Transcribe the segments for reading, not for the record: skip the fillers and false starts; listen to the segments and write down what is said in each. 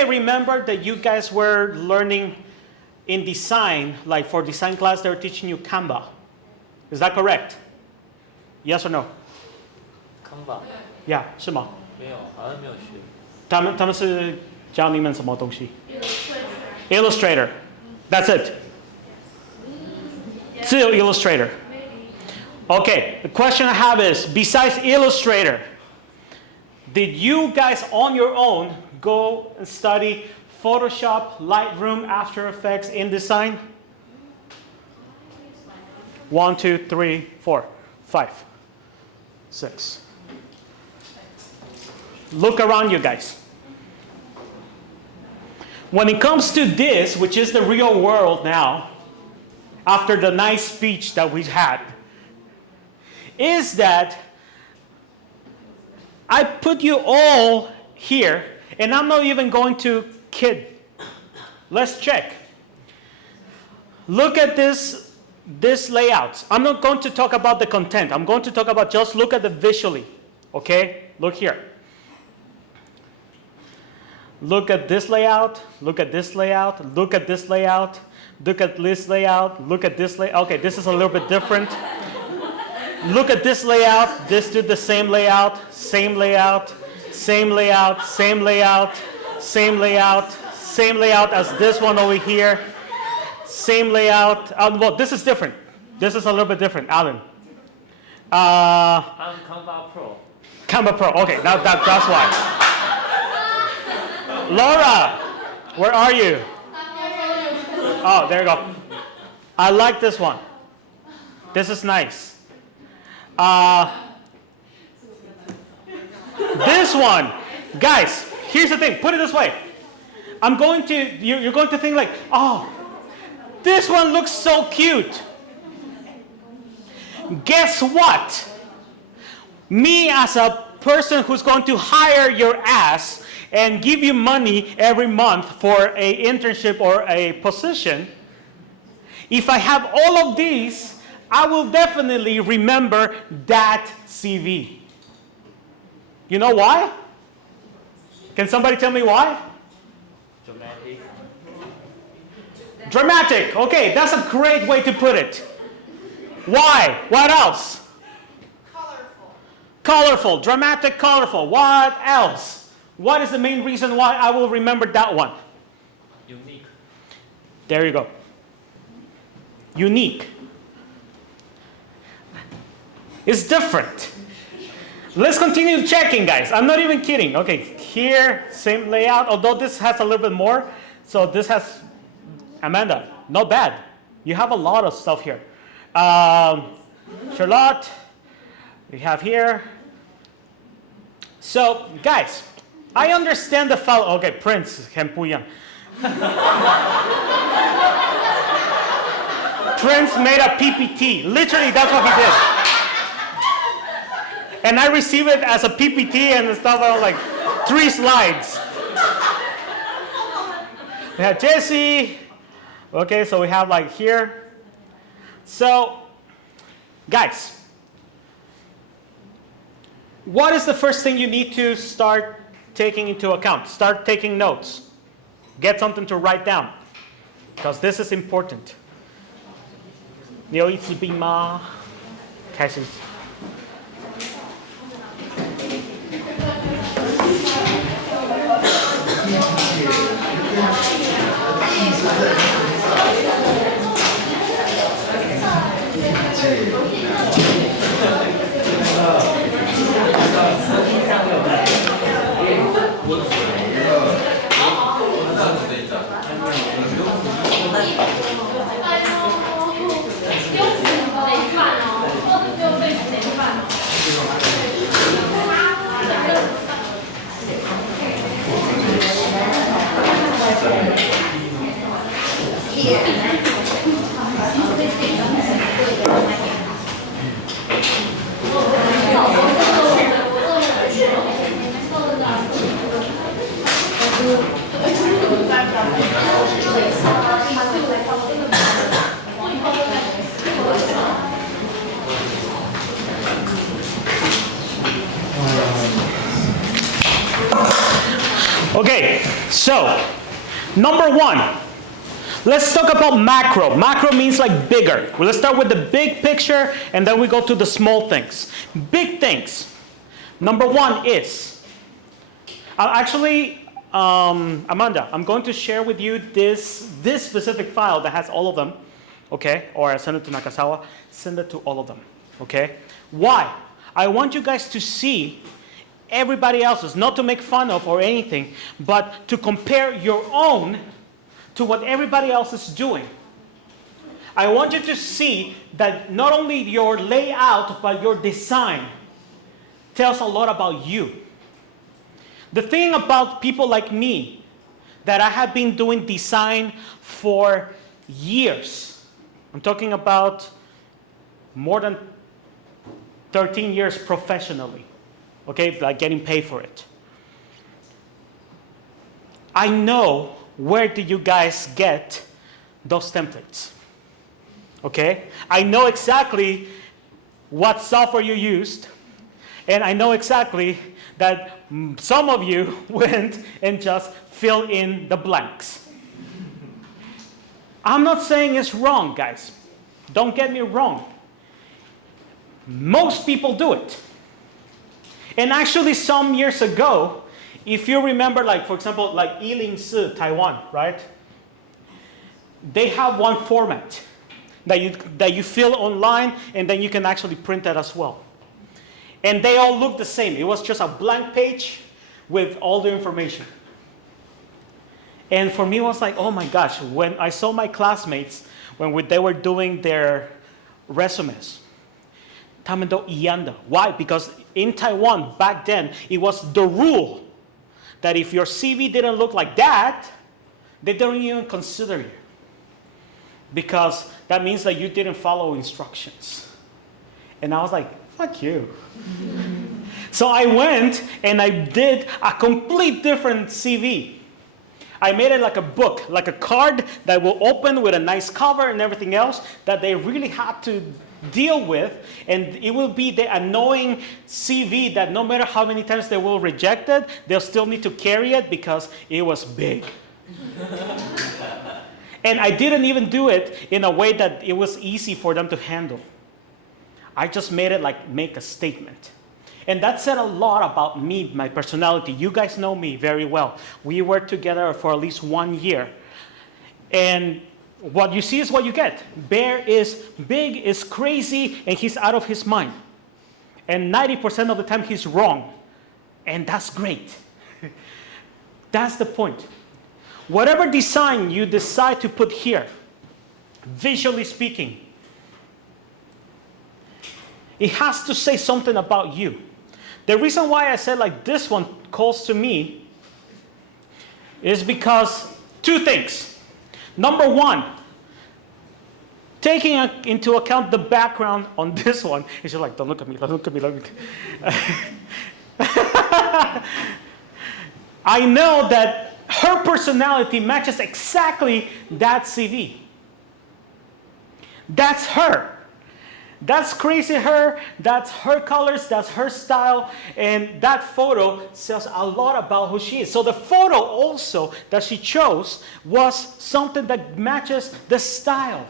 I remember that you guys were learning in design, like for design class, they were teaching you Canva. Is that correct? Yes or no? Canva Yeah, 是吗？没有，好像没有学。他们是教你们什么东西 ？Illustrator. That's it. 只有 Illustrator. Okay, the question I have is, besides Illustrator, did you guys on your own go and study Photoshop, Lightroom, After Effects, InDesign? 1, 2, 3, 4, 5, 6. Look around you guys. When it comes to this, which is the real world now, after the nice speech that we had, is that I put you all here, and I'm not even going to kid. Let's check. Look at this layout. I'm not going to talk about the content. I'm going to talk about just look at the visually. Okay? Look here. Look at this layout. Look at this layout. Look at this layout. Look at this layout. Look at this layout. Okay, this is a little bit different. Look at this layout. This did the same layout. Same layout. Same layout. Same layout. Same layout. Same layout as this one over here. Same layout. Well, this is different. This is a little bit different. Alan. I'm Canva Pro. Canva Pro. Okay, that's why. Laura, where are you? Oh, there you go. I like this one. This is nice. This one, guys, here's the thing. Put it this way. You're going to think like, oh, this one looks so cute. Guess what? Me as a person who's going to hire your ass and give you money every month for an internship or a position, if I have all of these, I will definitely remember that CV. You know why? Can somebody tell me why? Dramatic. Dramatic. Okay, that's a great way to put it. Why? What else? Colorful. Colorful. Dramatic, colorful. What else? What is the main reason why I will remember that one? Unique. There you go. Unique. It's different. Let's continue checking, guys. I'm not even kidding. Okay, here, same layout, although this has a little bit more. So this has, Amanda, not bad. You have a lot of stuff here. Charlotte, we have here. So, guys, I understand the fellow. Okay, Prince, 很不一样. Prince made a PPT. Literally, that's what he did. And I received it as a PPT and stuff. I was like, 3 slides. We have Jesse. Okay, so we have like here. So, guys, what is the first thing you need to start taking into account? Start taking notes. Get something to write down, because this is important. 你有一支笔吗？开始。Okay, so number one, let's talk about macro. Macro means like bigger. Well, let's start with the big picture and then we go to the small things. Big things. Number one is, Amanda, I'm going to share with you this specific file that has all of them, okay? Or I send it to Nakasawa, send it to all of them, okay? Why? I want you guys to see everybody else's, not to make fun of or anything, but to compare your own to what everybody else is doing. I want you to see that not only your layout, but your design tells a lot about you. The thing about people like me, that I have been doing design for years. I'm talking about more than 13 years professionally. Okay, like getting paid for it. I know where do you guys get those templates. Okay? I know exactly what software you used, and I know exactly that some of you went and just filled in the blanks. I'm not saying it's wrong, guys. Don't get me wrong. Most people do it. And actually, some years ago, if you remember, like, for example, like Yilingsi, Taiwan, right? They have one format that you fill online, and then you can actually print that as well. And they all look the same. It was just a blank page with all the information. And for me, it was like, oh my gosh, when I saw my classmates, when they were doing their resumes, why? Because in Taiwan, back then, it was the rule that if your CV didn't look like that, they don't even consider you. Because that means that you didn't follow instructions. And I was like, fuck you. So I went and I did a complete different CV. I made it like a book, like a card that will open with a nice cover and everything else that they really had to deal with, and it will be the annoying CV that no matter how many times they will reject it, they'll still need to carry it because it was big. And I didn't even do it in a way that it was easy for them to handle. I just made it like make a statement. And that said a lot about me, my personality. You guys know me very well. We worked together for at least 1 year. And what you see is what you get. Bear is big, is crazy, and he's out of his mind. And 90% of the time he's wrong. And that's great. That's the point. Whatever design you decide to put here, visually speaking, it has to say something about you. The reason why I said like this one calls to me is because two things. Number one, taking into account the background on this one, it's just like, don't look at me, don't look at me, don't look at me. I know that her personality matches exactly that CV. That's her. That's crazy her, that's her colors, that's her style, and that photo says a lot about who she is. So the photo also that she chose was something that matches the style.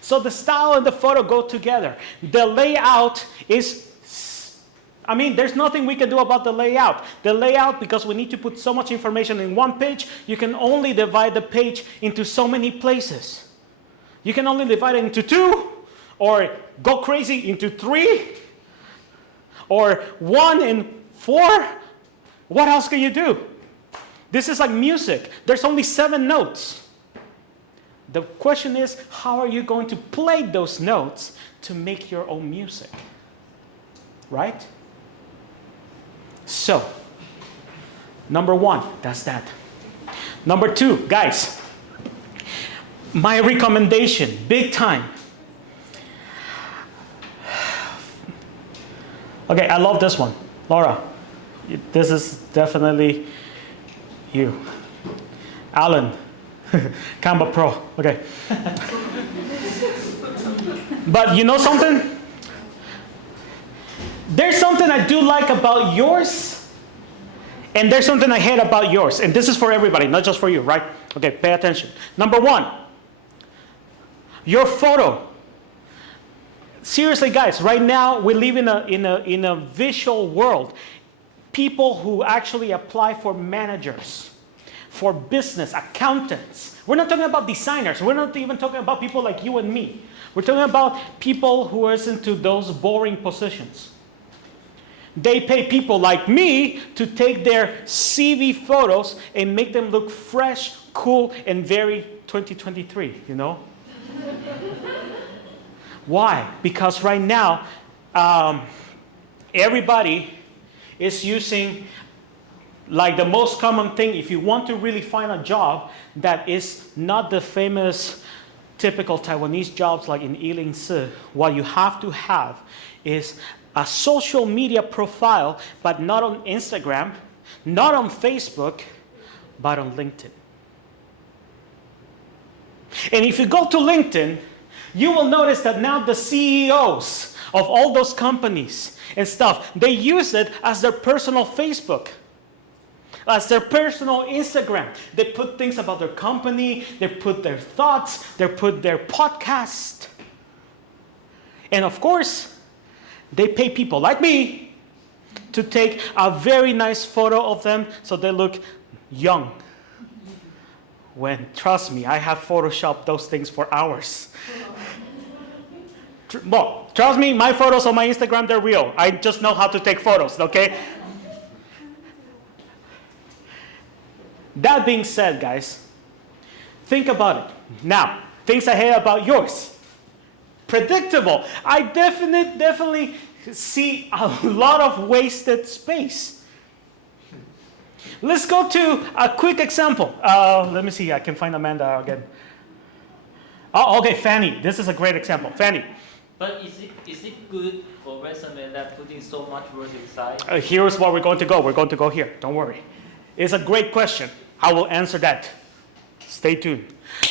So the style and the photo go together. The layout is, I mean, there's nothing we can do about the layout. The layout, because we need to put so much information in one page, you can only divide the page into so many places. You can only divide it into 2, or go crazy into 3, or 1 and 4. What else can you do? This is like music. There's only 7 notes. The question is, how are you going to play those notes to make your own music? Right? So, number 1, that's that. Number 2, guys, my recommendation, big time. Okay, I love this one. Laura, this is definitely you. Alan, Canva Pro, okay. But you know something? There's something I do like about yours, And there's something I hate about yours, and this is for everybody, not just for you, right? Okay, pay attention. Number one, your photo. Seriously, guys, right now we live in a visual world. People who actually apply for managers, for business, accountants. We're not talking about designers. We're not even talking about people like you and me. We're talking about people who are into those boring positions. They pay people like me to take their CV photos and make them look fresh, cool, and very 2023, you know? Why? Because right now, everybody is using, like the most common thing, if you want to really find a job that is not the famous typical Taiwanese jobs like in Yiling Si, what you have to have is a social media profile, but not on Instagram, not on Facebook, but on LinkedIn. And if you go to LinkedIn, you will notice that now the CEOs of all those companies and stuff, they use it as their personal Facebook, as their personal Instagram. They put things about their company, they put their thoughts, they put their podcast. And of course, they pay people like me to take a very nice photo of them so they look young. When, trust me, I have photoshopped those things for hours. Well, trust me, my photos on my Instagram, they're real. I just know how to take photos, okay? That being said, guys, think about it. Now, things I hate about yours. Predictable. I definitely see a lot of wasted space. Let's go to a quick example. Let me see, I can find Amanda again. Oh, okay, Fanny. This is a great example. Fanny. But is it good for resume that putting so much words inside? Here's where we're going to go. We're going to go here. Don't worry. It's a great question. I will answer that. Stay tuned.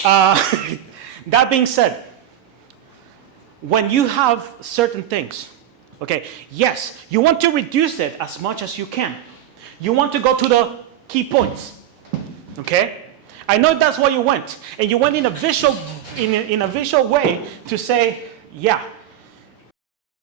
That being said, when you have certain things, okay, yes, you want to reduce it as much as you can. You want to go to the key points, okay? I know that's why you went, and you went in a visual way to say, yeah,